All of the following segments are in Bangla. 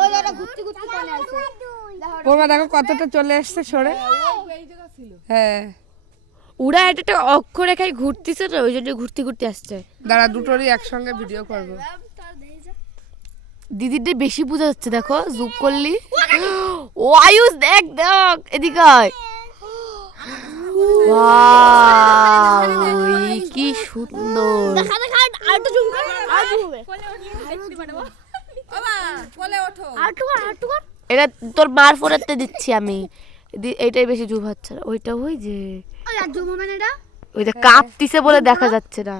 ওই দাদা ঘুরতে ঘুরতে চলে আসে ওমা দেখো কতটা চলে আসছে সরে। হ্যাঁ ওরা একটা অক্ষরেখায় ঘুরতেছে তো ওই জন্য ঘুরতে ঘুরতে আসছে। দাঁড়া দুটোরই একসঙ্গে ভিডিও করবো। দিদিরটা বেশি বোঝা যাচ্ছে দেখো জুম করলি। ও আয়ুষ দেখ দেখ এদিকে আয়। ওয়াও কি সুন্দর। দেখা দেখা আরেকটু জুম কর আর জুম হবে বাবা কোলে ওঠো আরেকটু কর এটা তোর মার ফোনেতে দিচ্ছি আমি। এইটাই বেশি জুম হচ্ছে না। ওইটা ওই যে ওই আর জুম হবে না এটা ওইটা কাঁপতিছে বলে দেখা যাচ্ছে না।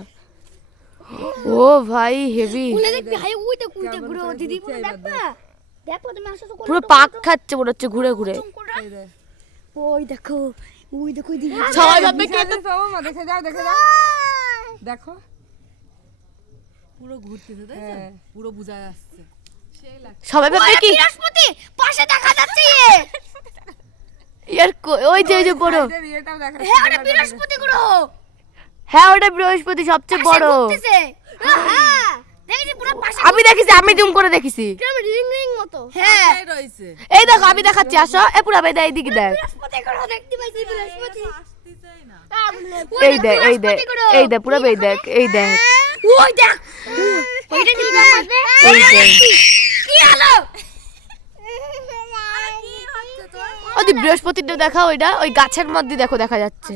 ও ভাই হেভি কুলে দেখবি হাই উইটা কুইটা ঘুরে দিদি পুরো দেখবা দেখো তুমি আসো তো পুরো পাক খাচ্ছে মনে হচ্ছে ঘুরে ঘুরে। ওই দেখো দিদি সবাই ভাববে কে তো বাবা দেখে যাও দেখো পুরো ঘুরতেছে তাই না? পুরো বুঝা যাচ্ছে সেই লাগছে। সবাই ভাববে কি বৃহস্পতি পাশে দেখা যাচ্ছে ইয়ার ওই যে বড়। এটাও দেখা হ্যাঁ ওটা বৃহস্পতি গ্রহ হ্যাঁ ওটা বৃহস্পতি সবচেয়ে বড়। ঘুরতেছে হ্যাঁ দেখেছি পুরো পাশে আমি দেখেছি আমি জুম করে দেখেছি। কেমন রিং রিং মতো হ্যাঁ রইছে এই দেখো আমি দেখাচ্ছি আসো এ পুরা ভাই দেখ এদিকে দেখ। বৃহস্পতি গ্রহ দেখতে পাইছি বৃহস্পতি এই দেখ পুরা ভাই দেখ এই দেখ ওই দেখ ওইটা কি দেখাবে এই দেখ কি হলো ওই বৃহস্পতিটা দেখা ওইটা ওই গাছের মধ্যে দেখো দেখা যাচ্ছে।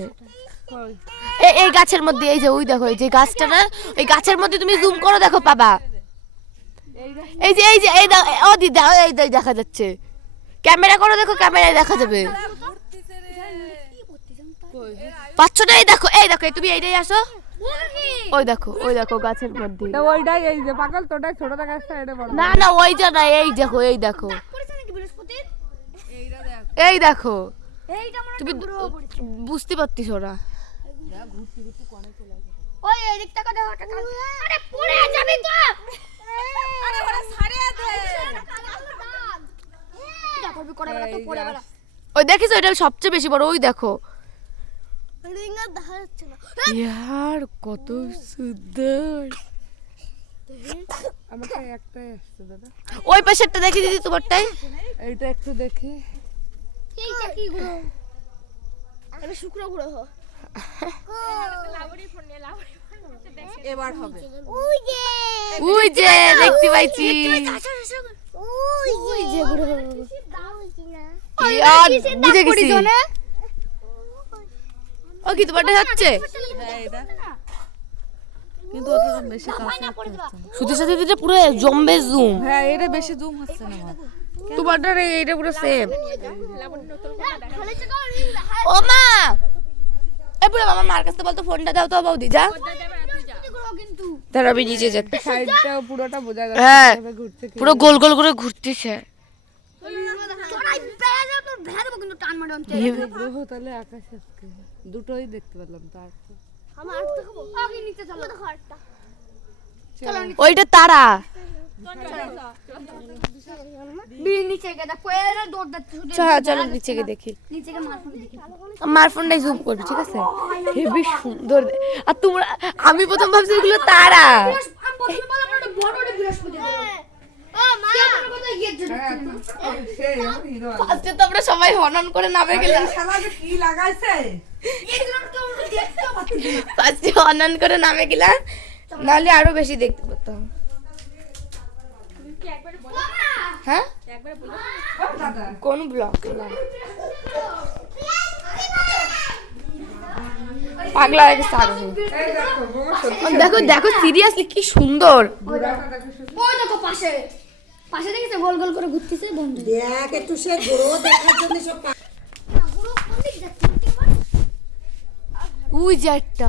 এই গাছের মধ্যে এই যে ওই দেখো এই যে গাছটা না ওই গাছের মধ্যে তুমি জুম করো দেখো পাবা। এই যে এই ও দিদা এই দেখা যাচ্ছে। ক্যামেরা করো দেখো ক্যামেরায় দেখা যাবে। পাচ্ছ না? এই দেখো তুমি এইটাই আসো। ওই দেখো গাছের মধ্যে। ওইটাই এই যে পাগল তোটা ছোট দেখাচ্ছে এটা বড় না ওই যে না এই দেখো এই দেখো এইটা মনে তুমি বুঝতে পারতিস ওরা। ওই এই দিকটা কত টাকা আরে পড়ে যাবি তো আরে ওরা ছাড়িয়ে দে দেখো বি করে বড় তো পড়ে বড় ওই দেখিস ওইটা সবচেয়ে বেশি বড় ওই দেখো। রিংটা দেখা যাচ্ছে না ইয়ার কত সুন্দর। আমাকে একটাই আসছে দাদা। ওই পাশেরটা দেখি দিদি তোমারটাই। এইটা একটু দেখি এইটা কি গ্রহ এটা শুক্র গ্রহ এবার হবে ওই যে দেখতে পাইছি। ওই যে গ্রহ ইয়ার বুঝে গেছি। ও কি তোমারটা হচ্ছে হ্যাঁ এটা কিন্তু ওটা বেশি কাছে সুতির সাথে দিতে পুরো জম্বে জুম। হ্যাঁ এটা বেশি জুম হচ্ছে না আমার তোমারটা এইটা পুরো সেম। ও মা এ পুরো আমার মার কাছে বলতো ফোনটা দাও তো বৌদি যা তার আমি নিচে যাচ্ছি। সাইডটাও পুরোটা বোঝা যাচ্ছে হ্যাঁ ঘুরতে পুরো গোল গোল করে ঘুরতেছে। গ্রহ তাহলে আকাশ আজকে দুটোই দেখতে পেলাম তার ওইটা তারা চলো নিচে গিয়ে দেখি। আমার ফোনটাই জুম করবি ঠিক আছে। হেবি সুন্দর। আর তোমরা আমি প্রথম ভাবছি এগুলো তারা। আজকে তো আমরা সবাই হনন করে নামে গেলাম। কি লাগাইছে আজকে হনন করে নামে গেলাম নাহলে আরো বেশি দেখতে পেতাম। হ্যাঁ কোন ব্লগ পাগলা হয়ে গেছে আরো। দেখো দেখো সিরিয়াসলি কি সুন্দর। ওই দেখো পাশে পাশে দেখেছে গোল গোল করে ঘুরতেছে বন্ধু দেখ একটু সে গ্রহ দেখার জন্য সব ওই যে একটা